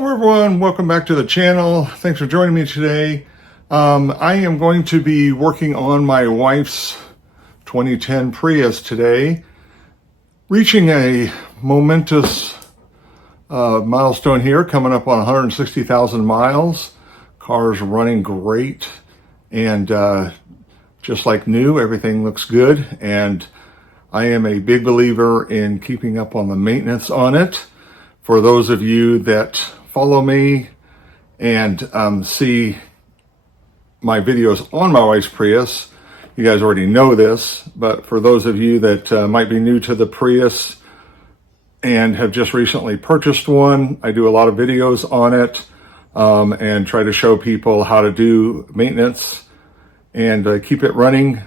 Hello everyone, welcome back to the channel. Thanks for joining me today. I am going to be working on my wife's 2010 Prius today, reaching a momentous milestone here, coming up on 160,000 miles. Car's running great, and just like new, everything looks good, and I am a big believer in keeping up on the maintenance on it. For those of you that follow me and see my videos on my wife's Prius, you guys already know this, but for those of you that might be new to the Prius and have just recently purchased one, I do a lot of videos on it and try to show people how to do maintenance and keep it running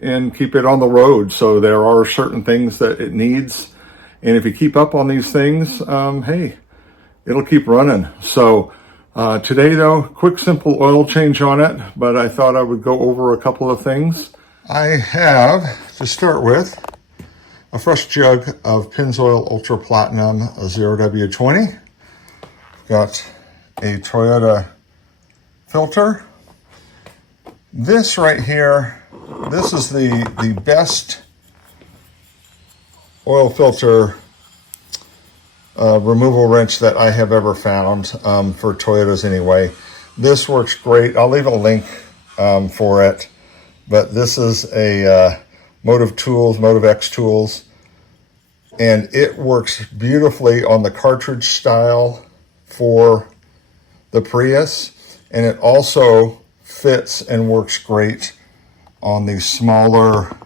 and keep it on the road. So there are certain things that it needs. And if you keep up on these things, hey, it'll keep running. So today though, quick, simple oil change on it, but I thought I would go over a couple of things. I have, to start with, a fresh jug of Pennzoil Ultra Platinum 0W20. Got a Toyota filter. This right here, this is the best oil filter removal wrench that I have ever found for Toyotas anyway. This works great. I'll leave a link for it, but this is a Motive X Tools, and it works beautifully on the cartridge style for the Prius, and it also fits and works great on these smaller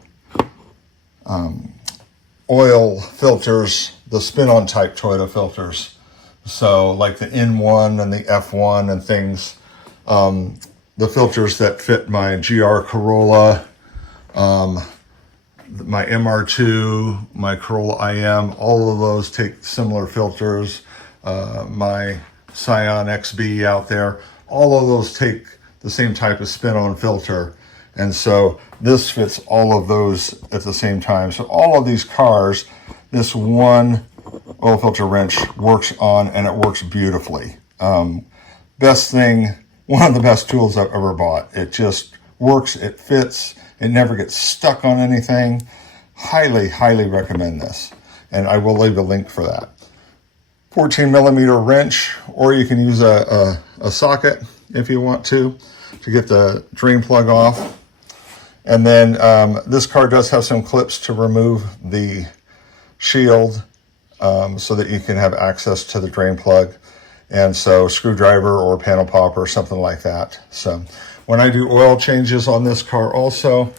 oil filters, the spin-on type Toyota filters. So like the N1 and the F1 and things, the filters that fit my GR Corolla, my MR2, my Corolla IM, all of those take similar filters. My Scion XB out there, all of those take the same type of spin-on filter. And so this fits all of those at the same time. So all of these cars, this one oil filter wrench works on, and it works beautifully. Best thing, one of the best tools I've ever bought. It just works, it fits, it never gets stuck on anything. Highly, highly recommend this. And I will leave a link for that. 14 millimeter wrench, or you can use a socket if you want to get the drain plug off. And then this car does have some clips to remove the shield so that you can have access to the drain plug. And so screwdriver or panel pop or something like that. So when I do oil changes on this car also,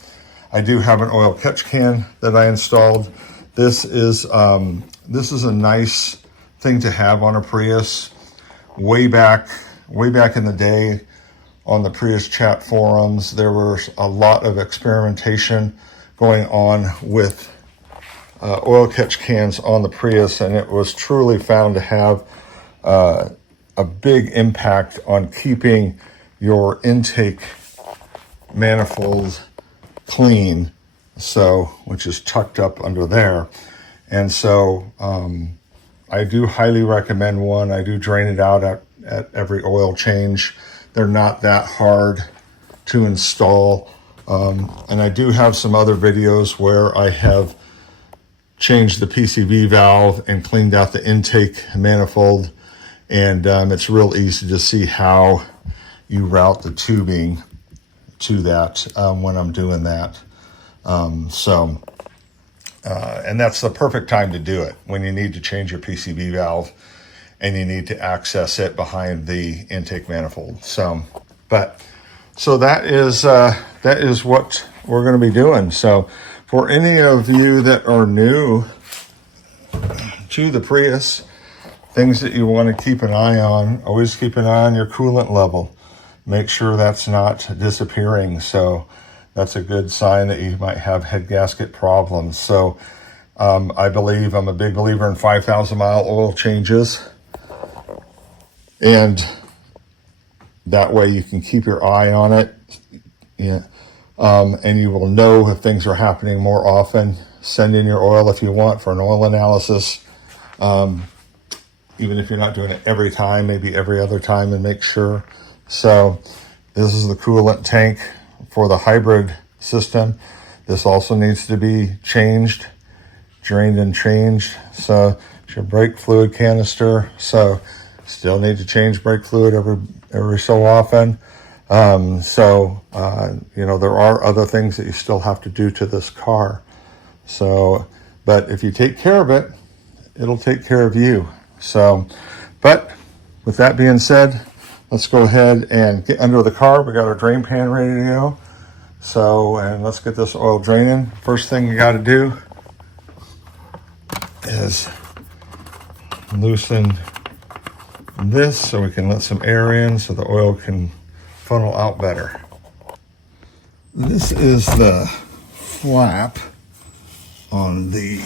I do have an oil catch can that I installed. This is a nice thing to have on a Prius. Way back in the day, on the Prius chat forums, there was a lot of experimentation going on with oil catch cans on the Prius, and it was truly found to have a big impact on keeping your intake manifold clean, so which is tucked up under there. And so I do highly recommend one. I do drain it out at every oil change. They're not that hard to install. And I do have some other videos where I have changed the PCV valve and cleaned out the intake manifold. And it's real easy to see how you route the tubing to that when I'm doing that. And that's the perfect time to do it, when you need to change your PCV valve and you need to access it behind the intake manifold. So that is what we're going to be doing. So for any of you that are new to the Prius, things that you want to keep an eye on, always keep an eye on your coolant level. Make sure that's not disappearing. So that's a good sign that you might have head gasket problems. So I'm a big believer in 5,000 mile oil changes. And that way you can keep your eye on it. Yeah. And you will know if things are happening more often. Send in your oil if you want for an oil analysis. even if you're not doing it every time, maybe every other time, and make sure. So this is the coolant tank for the hybrid system. This also needs to be changed, drained and changed. So it's your brake fluid canister. So still need to change brake fluid every so often. You know, there are other things that you still have to do to this car. So, but if you take care of it, it'll take care of you. So, but with that being said, let's go ahead and get under the car. We got our drain pan ready to go. So, and let's get this oil draining. First thing you got to do is loosen this so we can let some air in so the oil can funnel out better. This is the flap on the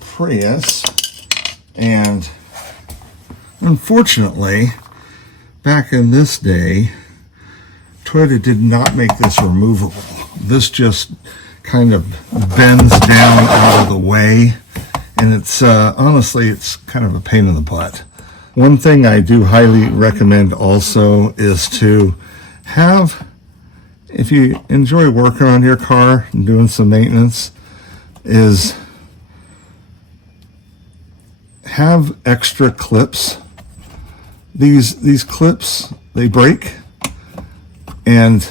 Prius, and unfortunately, back in this day, Toyota did not make this removable. This just kind of bends down out of the way, and it's honestly, it's kind of a pain in the butt. One thing I do highly recommend also is to have, if you enjoy working on your car and doing some maintenance, is have extra clips. These clips, they break, and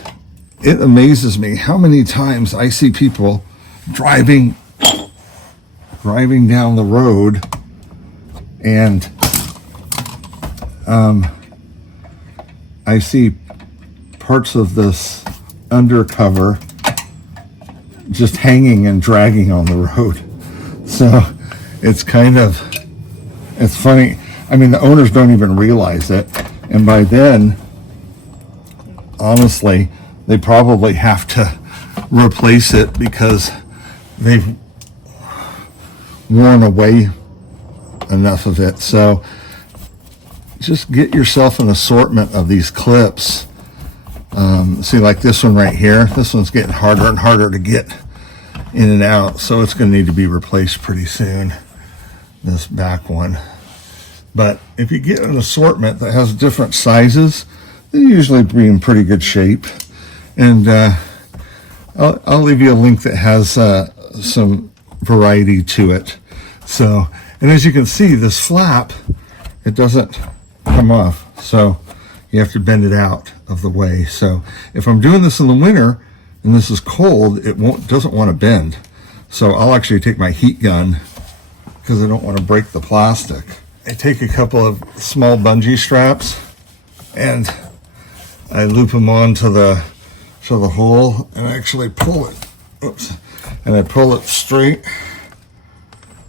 it amazes me how many times I see people driving down the road, and I see parts of this undercover just hanging and dragging on the road. So it's funny. I mean, the owners don't even realize it, and by then, honestly, they probably have to replace it because they've worn away enough of it. So just get yourself an assortment of these clips. See, like this one right here, this one's getting harder and harder to get in and out, so it's going to need to be replaced pretty soon, this back one. But if you get an assortment that has different sizes, they usually be in pretty good shape. And I'll leave you a link that has some variety to it. So, and as you can see, this flap, it doesn't come off, so you have to bend it out of the way. So if I'm doing this in the winter and this is cold, it doesn't want to bend. So I'll actually take my heat gun because I don't want to break the plastic. I take a couple of small bungee straps and I loop them onto the hole and actually pull it. Oops. And I pull it straight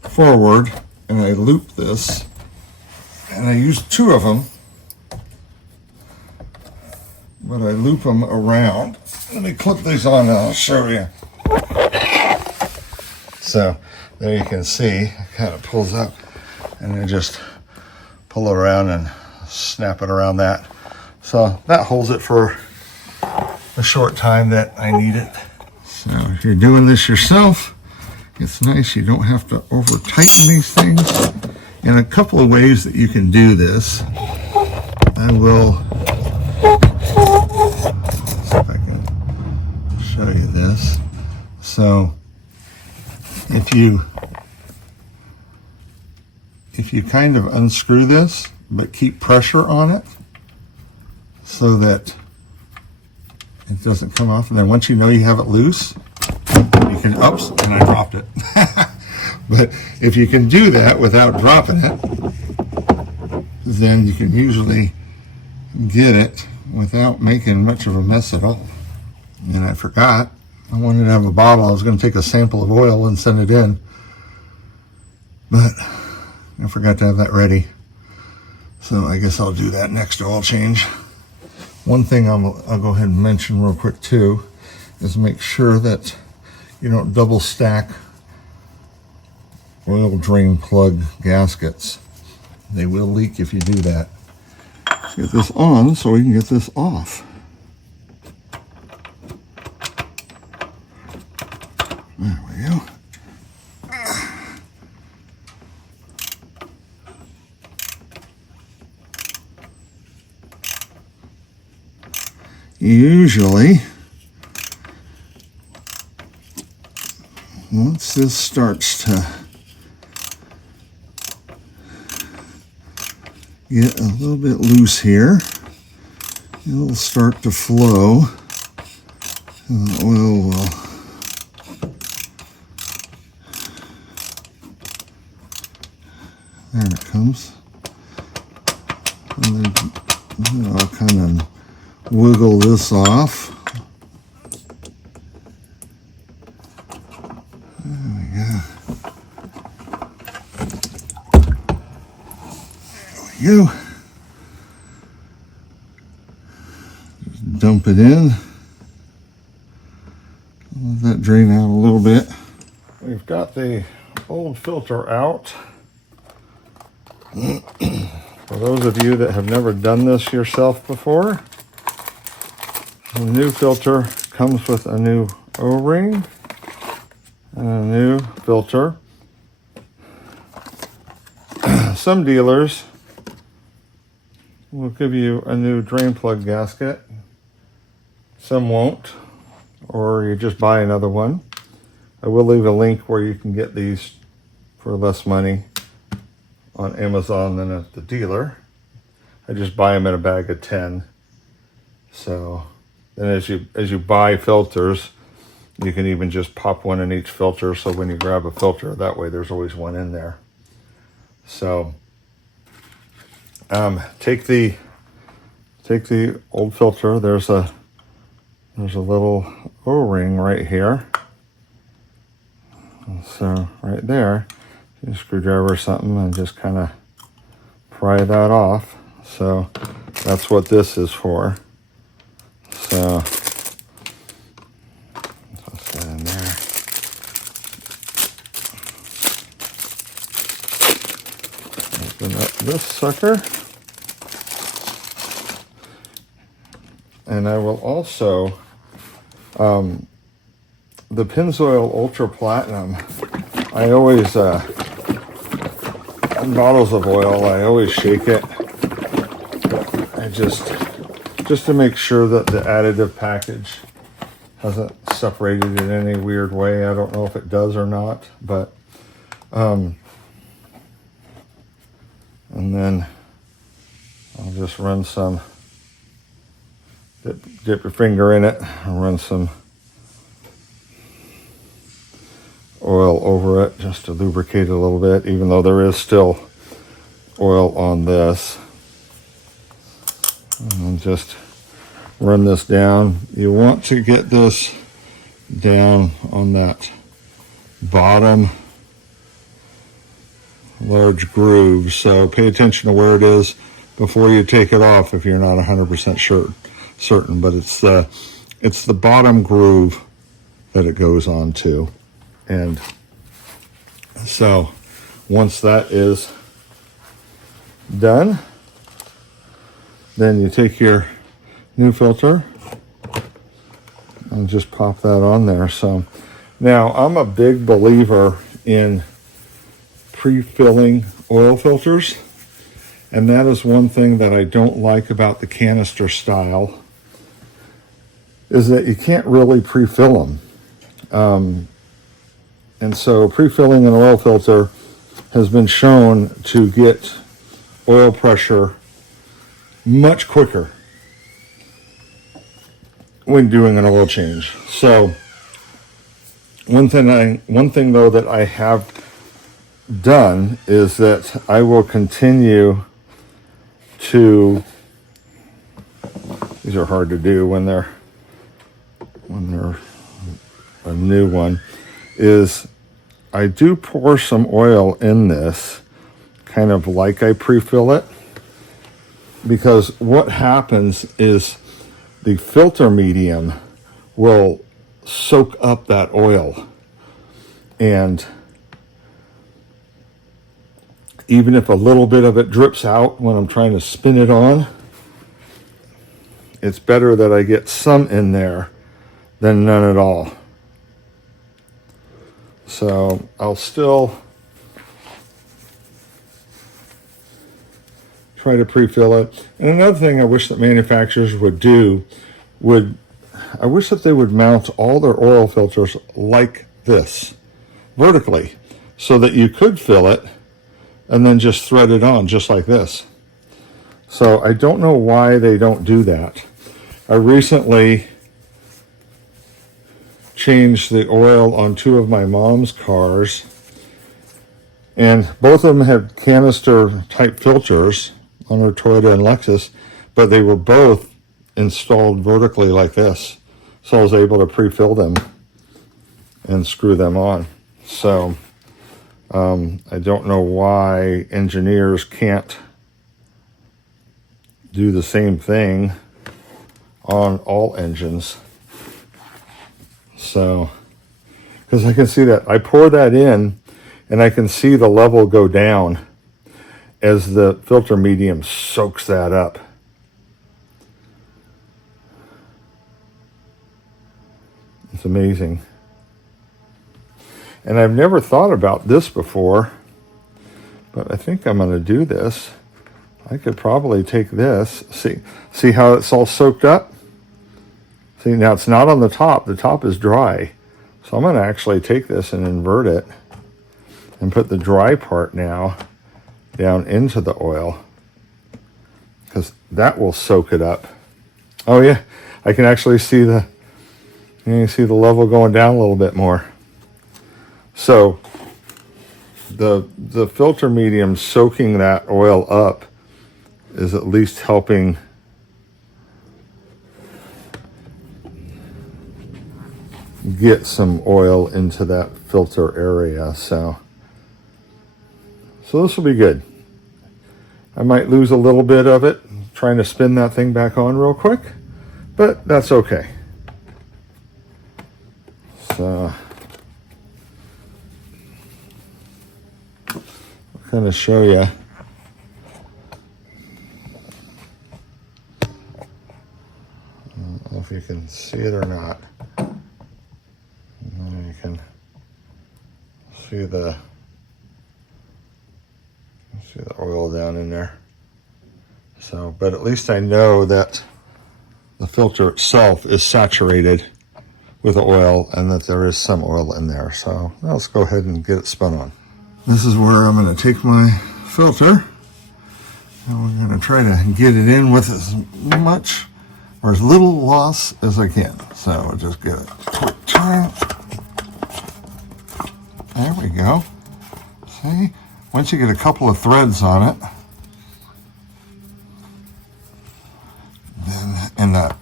forward and I loop this, and I use two of them, but I loop them around. Let me clip these on and I'll show you. So there you can see, it kind of pulls up, and I just pull it around and snap it around that. So that holds it for a short time that I need it. So if you're doing this yourself, it's nice, you don't have to over tighten these things. And a couple of ways that you can do this. I will see if I can show you this. So if you kind of unscrew this but keep pressure on it so that it doesn't come off, and then once you know you have it loose, you can, oops, and I dropped it. But if you can do that without dropping it, then you can usually get it without making much of a mess at all. And I forgot, I wanted to have a bottle. I was going to take a sample of oil and send it in, but I forgot to have that ready. So I guess I'll do that next oil change. One thing I'll go ahead and mention real quick too is make sure that you don't double stack oil drain plug gaskets. They will leak if you do that. Let's get this on so we can get this off. There we go. usually, once this starts to get a little bit loose here, it'll start to flow, and the oil will there it comes. And then I'll kind of wiggle this off. There we go. There we go. Just dump it in. Let that drain out a little bit. We've got the old filter out. For those of you that have never done this yourself before, the new filter comes with a new O-ring and a new filter. Some dealers will give you a new drain plug gasket. Some won't, or you just buy another one. I will leave a link where you can get these for less money on Amazon than at the dealer. I just buy them in a bag of 10. So then as you buy filters, you can even just pop one in each filter, so when you grab a filter, that way there's always one in there. So take the old filter. There's a little O-ring right here. So right there, a screwdriver or something, and just kind of pry that off. So that's what this is for. So toss that in there. Open up this sucker. And I will also, the Pennzoil Ultra Platinum, I always, in bottles of oil, I always shake it. I just to make sure that the additive package hasn't separated in any weird way. I don't know if it does or not, but, and then I'll just run some, dip your finger in it and run some oil over it just to lubricate it a little bit, even though there is still oil on this. And just run this down. You want to get this down on that bottom large groove, so pay attention to where it is before you take it off if you're not 100% certain, but it's the bottom groove that it goes on to. And so once that is done, then you take your new filter and just pop that on there. So now I'm a big believer in pre-filling oil filters, and that is one thing that I don't like about the canister style, is that you can't really pre-fill them. And so pre-filling an oil filter has been shown to get oil pressure much quicker when doing an oil change. So one thing though that I have done is that I will continue to, these are hard to do when they're a new one, is I do pour some oil in this, kind of like I pre-fill it, because what happens is the filter medium will soak up that oil, and even if a little bit of it drips out when I'm trying to spin it on, it's better that I get some in there than none at all. So I'll still try to pre-fill it. And another thing I wish that manufacturers would do I wish that they would mount all their oil filters like this, vertically, so that you could fill it and then just thread it on just like this. So I don't know why they don't do that. I recently changed the oil on 2 of my mom's cars, and both of them had canister type filters on her Toyota and Lexus, but they were both installed vertically like this. So I was able to pre-fill them and screw them on. So I don't know why engineers can't do the same thing on all engines. So, because I can see that. I pour that in and I can see the level go down as the filter medium soaks that up. It's amazing. And I've never thought about this before, but I think I'm going to do this. I could probably take this. See how it's all soaked up? See, now it's not on the top. The top is dry. So I'm going to actually take this and invert it and put the dry part now down into the oil, because that will soak it up. Oh yeah, I can actually see you can see the level going down a little bit more. So the filter medium soaking that oil up is at least helping get some oil into that filter area. So this will be good. I might lose a little bit of it trying to spin that thing back on real quick, but that's okay. So I'll kind of show you. I don't know if you can see it or not. You can see the oil down in there. So, but at least I know that the filter itself is saturated with oil and that there is some oil in there. So let's go ahead and get it spun on. This is where I'm going to take my filter and we're going to try to get it in with as much or as little loss as I can. So we'll just get a quick turn. There we go. See? Once you get a couple of threads on it, then and that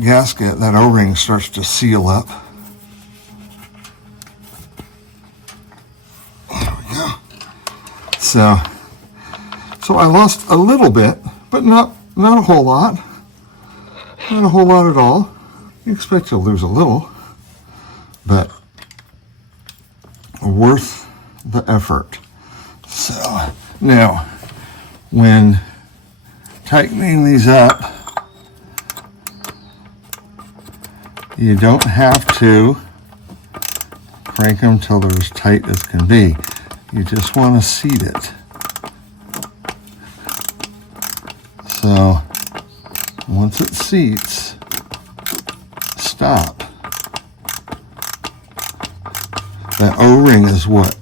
gasket, that O-ring starts to seal up. There we go. So I lost a little bit, but not a whole lot. Not a whole lot at all. You expect to lose a little, but worth the effort. So now, when tightening these up, you don't have to crank them till they're as tight as can be. You just want to seat it. So once it seats, stop. That O-ring is what?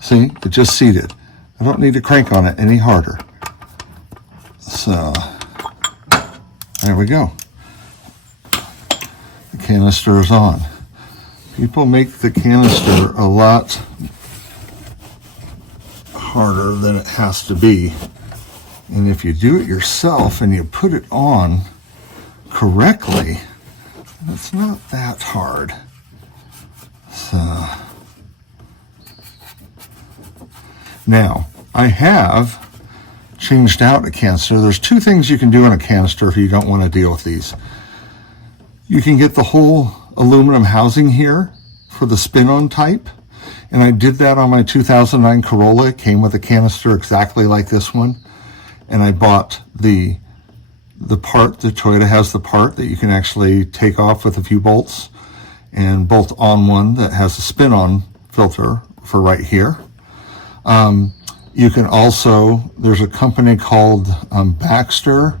See, it just seated. I don't need to crank on it any harder. So, there we go. The canister is on. People make the canister a lot harder than it has to be. And if you do it yourself and you put it on correctly, it's not that hard. So, now, I have changed out a canister. There's 2 things you can do on a canister if you don't want to deal with these. You can get the whole aluminum housing here for the spin-on type, and I did that on my 2009 Corolla. It came with a canister exactly like this one, and I bought the part. The Toyota has the part that you can actually take off with a few bolts and bolt on one that has a spin-on filter for right here. You can also, there's a company called Baxter.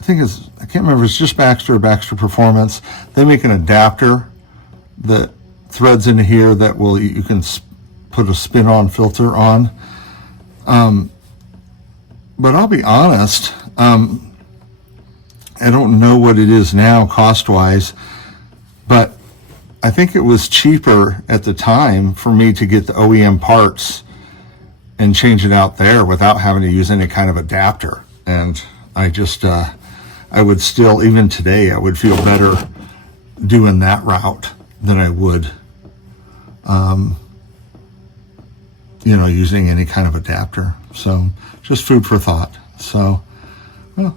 I can't remember if it's just Baxter or Baxter Performance. They make an adapter that threads into here that you can put a spin-on filter on. But I'll be honest, I don't know what it is now cost-wise, but I think it was cheaper at the time for me to get the OEM parts and change it out there without having to use any kind of adapter. And I just, I would still, even today, I would feel better doing that route than I would, using any kind of adapter. So just food for thought. So, well,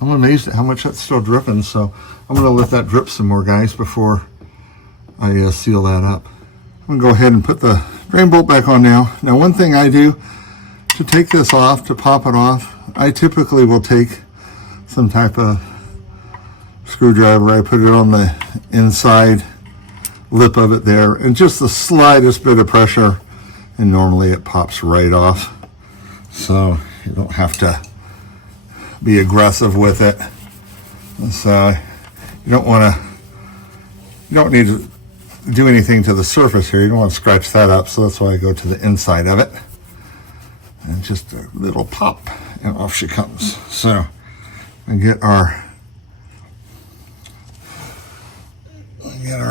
I'm amazed at how much that's still dripping. So I'm going to let that drip some more, guys, before I seal that up. I'm going to go ahead and put the drain bolt back on now. Now, one thing I do to take this off, to pop it off, I typically will take some type of screwdriver. I put it on the inside lip of it there, and just the slightest bit of pressure, and normally it pops right off. So you don't have to be aggressive with it. So you don't need to do anything to the surface here. You don't want to scratch that up, so that's why I go to the inside of it. And just a little pop, and off she comes. So we get our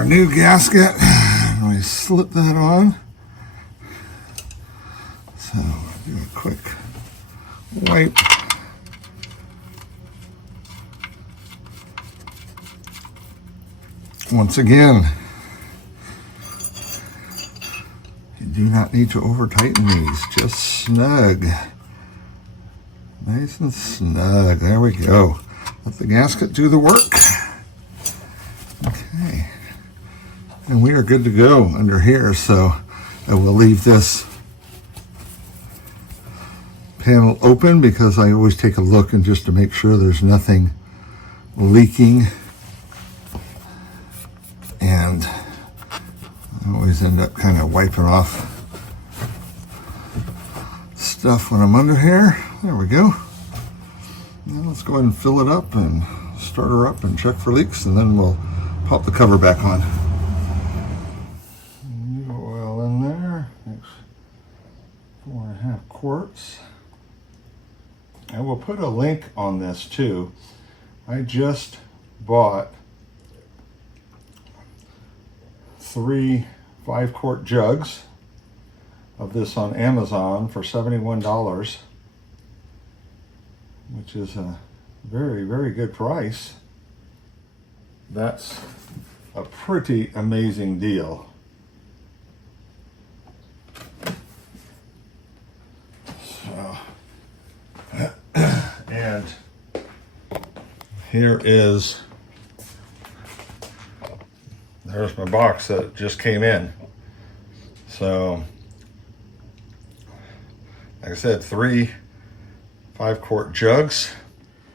new gasket, and we slip that on. So do a quick wipe. Once again, you do not need to over tighten these, just snug. Nice and snug. There we go. Let the gasket do the work. Okay. And we are good to go under here, so I will leave this panel open because I always take a look and just to make sure there's nothing leaking. And I always end up kind of wiping off stuff when I'm under here. There we go. Now let's go ahead and fill it up and start her up and check for leaks, and then we'll pop the cover back on. New oil in there. Next 4.5 quarts. I will put a link on this too. I just bought 3 5-quart jugs of this on Amazon for $71, which is a very, very good price. That's a pretty amazing deal. So, and there's my box that just came in. So, like I said, 3 5-quart jugs.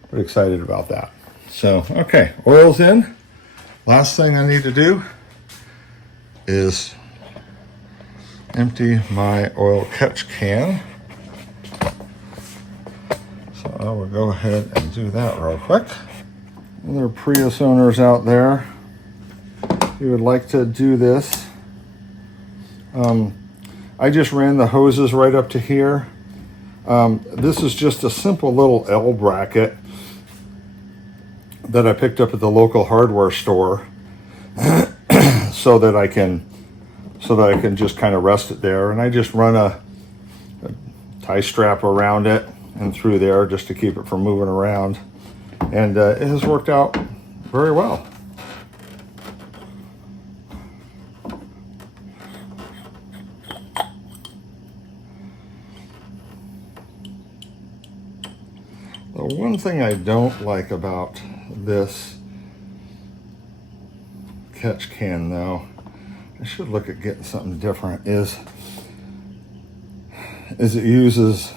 Pretty excited about that. So, okay, oil's in. Last thing I need to do is empty my oil catch can. So I will go ahead and do that real quick. Other Prius owners out there, if you would like to do this, I just ran the hoses right up to here. This is just a simple little L bracket that I picked up at the local hardware store so that I can just kind of rest it there. And I just run a tie strap around it and through there just to keep it from moving around. And it has worked out very well. The one thing I don't like about this catch can, though, I should look at getting something different, is it uses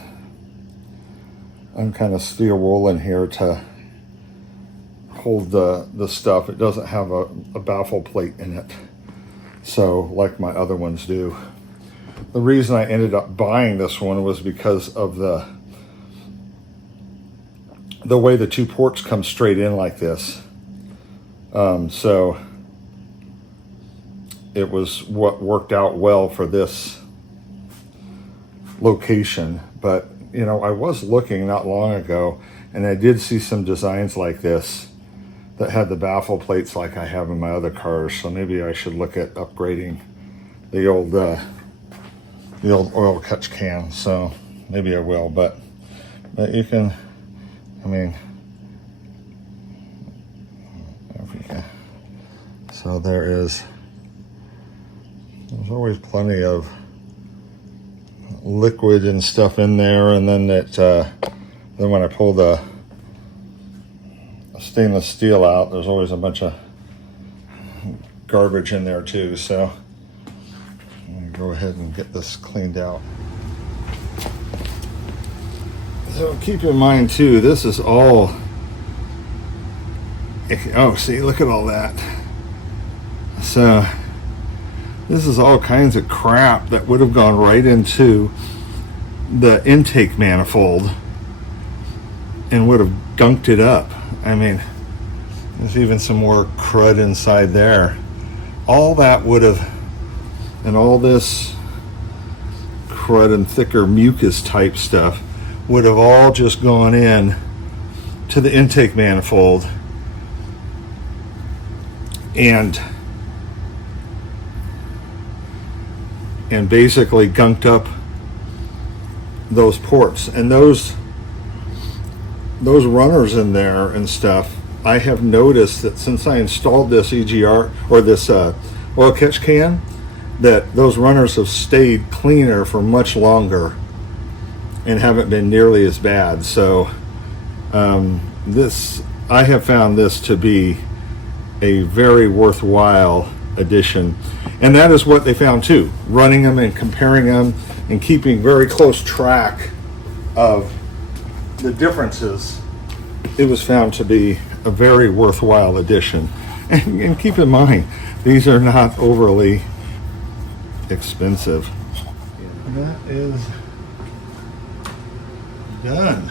some kind of steel wool in here to hold the stuff. It doesn't have a baffle plate in it, so like my other ones do. the reason I ended up buying this one was because of the way the two ports come straight in like this. So it was what worked out well for this location. But you know, I was looking not long ago, and I did see some designs like this that had the baffle plates like I have in my other cars. So maybe I should look at upgrading the old oil catch can. So maybe I will. But you can, I mean, so there's always plenty of liquid and stuff in there, and then then when I pull the stainless steel out, there's always a bunch of garbage in there too. So I'm gonna go ahead and get this cleaned out. So keep in mind too, this is all, oh, see, look at all that. So this is all kinds of crap that would have gone right into the intake manifold and would have gunked it up. I mean, there's even some more crud inside there. All that would have, and all this crud and thicker mucus type stuff would have all just gone in to the intake manifold and basically gunked up those ports. And those runners in there and stuff, I have noticed that since I installed this EGR or this oil catch can, that those runners have stayed cleaner for much longer and haven't been nearly as bad. So I have found this to be a very worthwhile addition, and that is what they found too, running them and comparing them and keeping very close track of the differences. It was found to be a very worthwhile addition. And keep in mind, these are not overly expensive. And that is done.